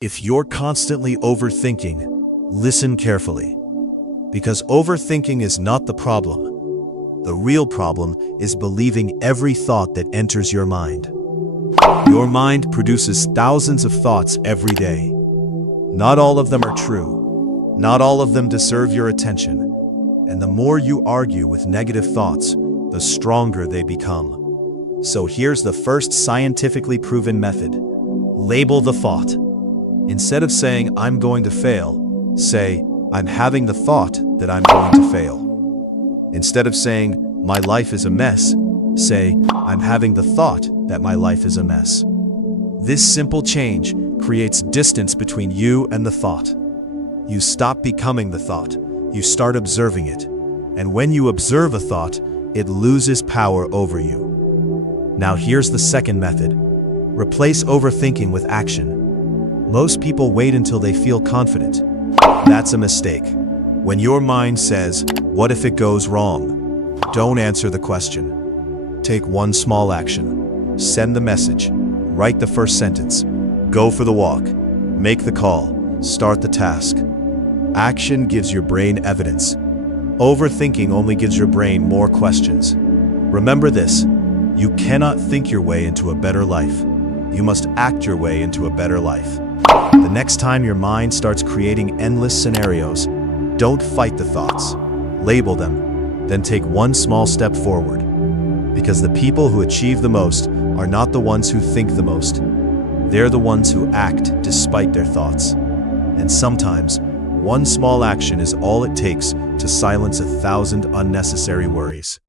If you're constantly overthinking, listen carefully. Because overthinking is not the problem. The real problem is believing every thought that enters your mind. Your mind produces thousands of thoughts every day. Not all of them are true. Not all of them deserve your attention. And the more you argue with negative thoughts, the stronger they become. So here's the first scientifically proven method. Label the thought. Instead of saying, "I'm going to fail," say, "I'm having the thought that I'm going to fail." Instead of saying, "My life is a mess," say, "I'm having the thought that my life is a mess." This simple change creates distance between you and the thought. You stop becoming the thought, you start observing it. And when you observe a thought, it loses power over you. Now here's the second method. Replace overthinking with action. Most people wait until they feel confident. That's a mistake. When your mind says, "What if it goes wrong?" don't answer the question. Take one small action. Send the message. Write the first sentence. Go for the walk. Make the call. Start the task. Action gives your brain evidence. Overthinking only gives your brain more questions. Remember this: you cannot think your way into a better life. You must act your way into a better life. The next time your mind starts creating endless scenarios, don't fight the thoughts. Label them, then take one small step forward. Because the people who achieve the most are not the ones who think the most. They're the ones who act despite their thoughts. And sometimes, one small action is all it takes to silence 1,000 unnecessary worries.